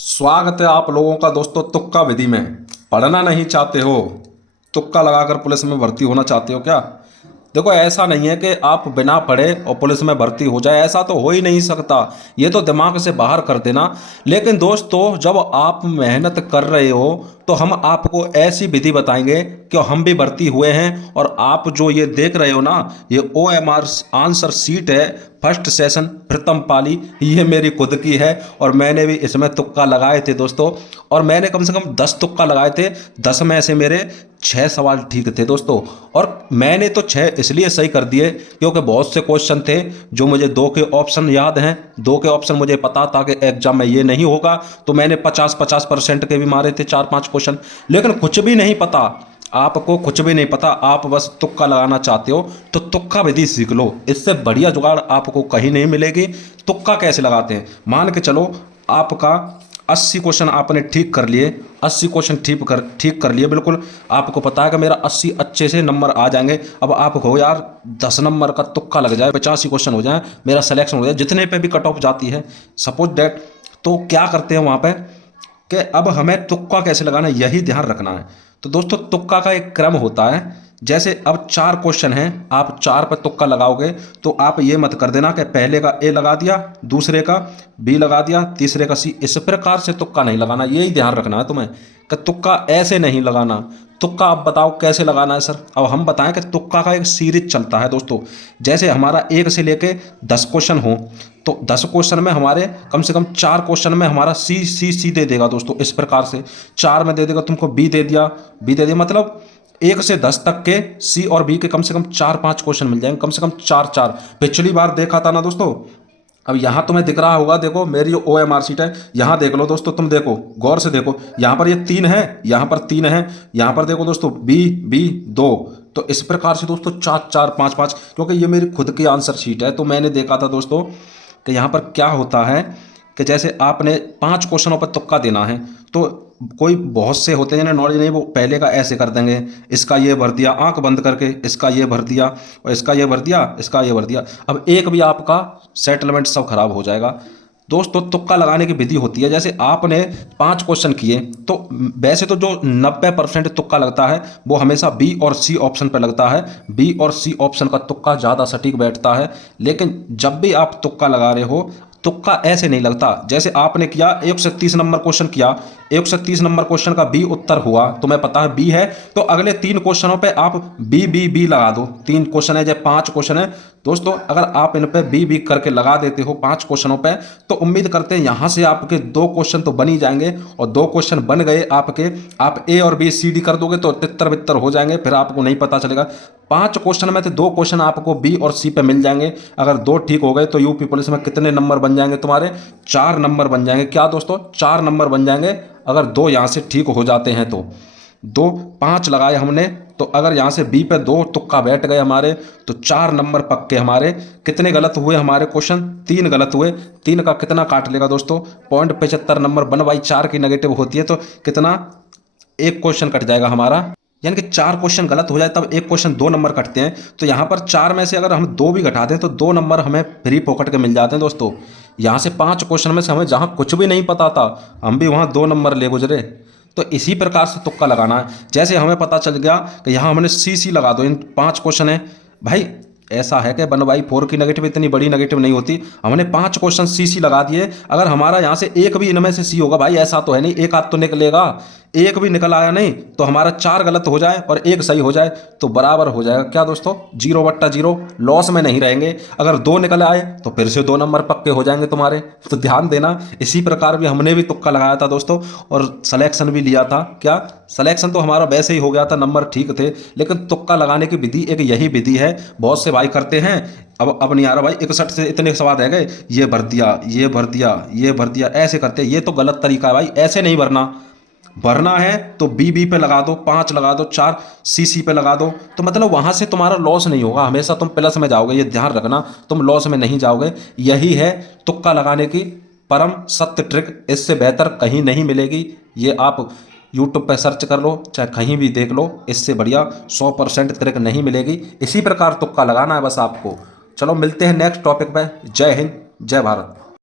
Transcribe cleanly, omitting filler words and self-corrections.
स्वागत है आप लोगों का दोस्तों तुक्का विधि में। पढ़ना नहीं चाहते हो, तुक्का लगाकर पुलिस में भर्ती होना चाहते हो क्या? देखो, ऐसा नहीं है कि आप बिना पढ़े और पुलिस में भर्ती हो जाए, ऐसा तो हो ही नहीं सकता। ये तो दिमाग से बाहर कर देना। लेकिन दोस्तों, जब आप मेहनत कर रहे हो तो हम आपको ऐसी विधि बताएंगे कि हम भी भर्ती हुए हैं। और आप जो ये देख रहे हो ना, ये OMR आंसर सीट है, फर्स्ट सेशन प्रथम पाली, ये मेरी खुद की है। और मैंने भी इसमें तुक्का लगाए थे दोस्तों, और मैंने कम से कम 10 तुक्का लगाए थे। 10 में से मेरे 6 सवाल ठीक थे दोस्तों। और मैंने तो 6 इसलिए सही कर दिए क्योंकि बहुत से क्वेश्चन थे जो मुझे 2 के ऑप्शन याद हैं। 2 के ऑप्शन मुझे पता था कि एग्जाम में ये नहीं होगा, तो मैंने 50-50% के भी मारे थे 4-5 क्वेश्चन। लेकिन कुछ भी नहीं पता, आपको कुछ भी नहीं पता, आप बस तुक्का लगाना चाहते हो तो तुक्का विधि सीख लो। इससे बढ़िया जुगाड़ आपको कहीं नहीं मिलेगी। तुक्का कैसे लगाते हैं, मान के चलो आपका 80 क्वेश्चन आपने ठीक कर लिए, 80 क्वेश्चन ठीक कर लिए बिल्कुल। आपको पता है कि मेरा 80 अच्छे से नंबर आ जाएंगे। अब आप कहो यार 10 नंबर का तुक्का लग जाए, 85 क्वेश्चन हो जाए, मेरा सिलेक्शन हो जाए, जितने पे भी कट ऑफ जाती है सपोज डेट, तो क्या करते हैं वहाँ पे कि अब हमें तुक्का कैसे लगाना है, यही ध्यान रखना है। तो दोस्तों, तुक्का का एक क्रम होता है। जैसे अब 4 क्वेश्चन हैं, आप 4 पर तुक्का लगाओगे तो आप ये मत कर देना कि पहले का ए लगा दिया, दूसरे का बी लगा दिया, तीसरे का सी। इस प्रकार से तुक्का नहीं लगाना, यही ध्यान रखना है तुम्हें कि तुक्का ऐसे नहीं लगाना। तुक्का आप बताओ कैसे लगाना है सर? अब हम बताएं कि तुक्का का एक सीरीज चलता है दोस्तों। जैसे हमारा 1 से लेके 10 क्वेश्चन हो, तो 10 क्वेश्चन में हमारे कम से कम 4 क्वेश्चन में हमारा सी सी सी दे देगा दोस्तों। इस प्रकार से 4 में दे देगा तुमको बी दे दिया, बी दे दिया, मतलब 1 से 10 तक के सी और बी के कम से कम 4-5 क्वेश्चन मिल जाएंगे, कम से कम 4-4। पिछली बार देखा था ना दोस्तों। अब यहाँ तुम्हें दिख रहा होगा, देखो मेरी जो OMR सीट है, यहाँ देख लो दोस्तों, तुम देखो गौर से देखो, यहाँ पर ये 3 है, यहाँ पर 3 है, यहाँ पर देखो दोस्तों बी बी 2। तो इस प्रकार से दोस्तों 4-4-5-5, क्योंकि ये मेरी खुद की आंसर शीट है। तो मैंने देखा था दोस्तों कि यहाँ पर क्या होता है कि जैसे आपने 5 क्वेश्चनों पर तुक्का देना है, तो कोई बहुत से होते हैं जिन्हें नॉलेज नहीं, वो पहले का ऐसे कर देंगे, इसका ये भर दिया आंख बंद करके, इसका ये भर दिया, और इसका ये भर दिया, इसका ये भर दिया। अब एक भी आपका सेटलमेंट सब खराब हो जाएगा। दोस्तों, तुक्का लगाने की विधि होती है, जैसे आपने 5 क्वेश्चन किए, तो वैसे तो जो 90% तुक्का लगता है वो हमेशा बी और सी ऑप्शन पर लगता है। बी और सी ऑप्शन का तुक्का ज़्यादा सटीक बैठता है। लेकिन जब भी आप तुक्का लगा रहे हो, तुक्का ऐसे नहीं लगता। जैसे आपने किया 1 से 30 नंबर क्वेश्चन किया, 1 से 30 नंबर क्वेश्चन का बी उत्तर हुआ, तुम्हें पता है बी है, तो अगले 3 क्वेश्चनों पे आप बी बी बी लगा दो। 3 क्वेश्चन है, जब 5 क्वेश्चन है दोस्तों, अगर आप इन पे बी बी करके लगा देते हो 5 क्वेश्चनों पे, तो उम्मीद करते हैं यहाँ से आपके 2 क्वेश्चन तो बन ही जाएंगे। और 2 क्वेश्चन बन गए आपके, आप ए और बी सी डी कर दोगे तो तितर बितर हो जाएंगे, फिर आपको नहीं पता चलेगा। 5 क्वेश्चन में से 2 क्वेश्चन आपको बी और सी पे मिल जाएंगे। अगर 2 ठीक हो गए तो यूपी पुलिस में कितने नंबर बन जाएंगे तुम्हारे? 4 नंबर बन जाएंगे। क्या दोस्तों, 4 नंबर बन जाएंगे अगर 2 यहाँ से ठीक हो जाते हैं तो। 2 5 लगाए हमने, तो अगर यहाँ से बी पे 2 तुक्का बैठ गए हमारे, तो 4 नंबर पक्के हमारे। कितने गलत हुए हमारे क्वेश्चन? 3 गलत हुए। 3 का कितना काट लेगा दोस्तों? 0.75 नंबर। 1/4 की नेगेटिव होती है, तो कितना? 1 क्वेश्चन कट जाएगा हमारा। यानी कि 4 क्वेश्चन गलत हो जाए तब 1 क्वेश्चन 2 नंबर कटते हैं। तो यहाँ पर 4 में से अगर हम 2 भी घटा दें तो 2 नंबर हमें फ्री पॉकेट के मिल जाते हैं दोस्तों। यहाँ से 5 क्वेश्चन में से हमें जहाँ कुछ भी नहीं पता था, हम भी वहाँ 2 नंबर ले गुजरे। तो इसी प्रकार से तुक्का लगाना है। जैसे हमें पता चल गया कि यहाँ हमने सी सी लगा दो, इन 5 क्वेश्चन है भाई। ऐसा है कि 1/4 की नेगेटिव इतनी बड़ी नेगेटिव नहीं होती। हमने 5 क्वेश्चन सी सी लगा दिए, अगर हमारा यहाँ से एक भी इनमें से सी होगा, भाई ऐसा तो है नहीं, एक आध तो निकलेगा। एक भी निकल आया नहीं तो हमारा 4 गलत हो जाए और 1 सही हो जाए तो बराबर हो जाएगा। क्या दोस्तों? 0/0, लॉस में नहीं रहेंगे। अगर 2 निकल आए तो फिर से 2 नंबर पक्के हो जाएंगे तुम्हारे। तो ध्यान देना। इसी प्रकार भी हमने भी तुक्का लगाया था दोस्तों, और सिलेक्शन भी लिया था। क्या सिलेक्शन तो हमारा वैसे ही हो गया था, नंबर ठीक थे। लेकिन तुक्का लगाने की विधि एक यही विधि है। बहुत से भाई करते हैं, अब नहीं आ रहा भाई, 61 से इतने सवाल रह गए, ये भर दिया, ये भर दिया, ये भर दिया, ऐसे करते हैं। ये तो गलत तरीका है भाई, ऐसे नहीं भरना। भरना है तो बी बी पे लगा दो, 5 लगा दो, 4 सी सी पे लगा दो, तो मतलब वहां से तुम्हारा लॉस नहीं होगा, हमेशा तुम प्लस में जाओगे। ये ध्यान रखना, तुम लॉस में नहीं जाओगे। यही है तुक्का लगाने की परम सत्य ट्रिक, इससे बेहतर कहीं नहीं मिलेगी। ये आप यूट्यूब पे सर्च कर लो, चाहे कहीं भी देख लो, इससे बढ़िया 100% ट्रिक नहीं मिलेगी। इसी प्रकार तुक्का लगाना है बस आपको। चलो मिलते हैं नेक्स्ट टॉपिक पे। जय हिंद, जय भारत।